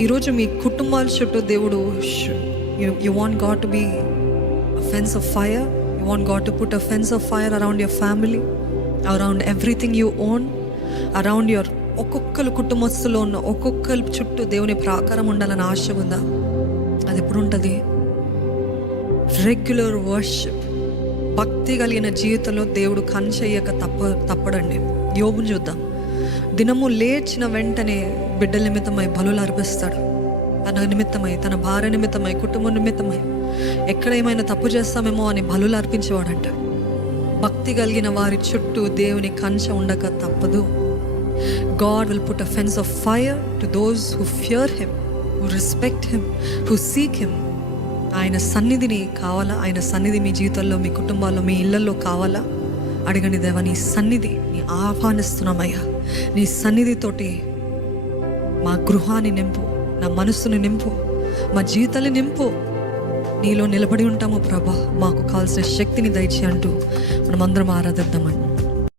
ఈరోజు మీ కుటుంబాల చుట్టూ దేవుడు you want God to be a fence of fire. You want God to put a fence of fire around your family, around everything you own, around your ఒక్కొక్కరు కుటుంబస్తులో ఉన్న ఒక్కొక్కరు చుట్టూ దేవుని ప్రాకారం ఉండాలని ఆశ ఉందా? అది ఎప్పుడు ఉంటుంది? రెగ్యులర్ వర్షిప్, భక్తి కలిగిన జీవితంలో దేవుడు కన్చెయ్యక తప్పడండి. యోబుని చూద్దాం. దినము లేచిన వెంటనే బిడ్డల నిమిత్తమై బలులు అర్పిస్తాడు. తన నిమిత్తమై, తన భార్య నిమిత్తమై, కుటుంబం నిమిత్తమై, ఎక్కడ ఏమైనా తప్పు చేస్తామేమో అని బలులు అర్పించేవాడంట. భక్తి కలిగిన వారి చుట్టూ దేవుని కంచె ఉండక తప్పదు. God will put a fence of fire to those who fear Him, who respect Him, who seek Him. ఆయన సన్నిధిని కావాలా? ఆయన సన్నిధి మీ జీవితంలో, మీ కుటుంబాల్లో, మీ ఇళ్లలో కావాలా? అడగండి, దేవా నీ సన్నిధి నీ ఆహ్వానిస్తున్నామయ్యా. నీ సన్నిధితోటి మా గృహాన్ని నింపు, నా మనస్సుని నింపు, మా జీవితాన్ని నింపు. నీలో నిలబడి ఉంటాము ప్రభా, మాకు కావాల్సిన శక్తిని దయచేయి అంటూ మనమందరం ఆరాధిద్దామండి.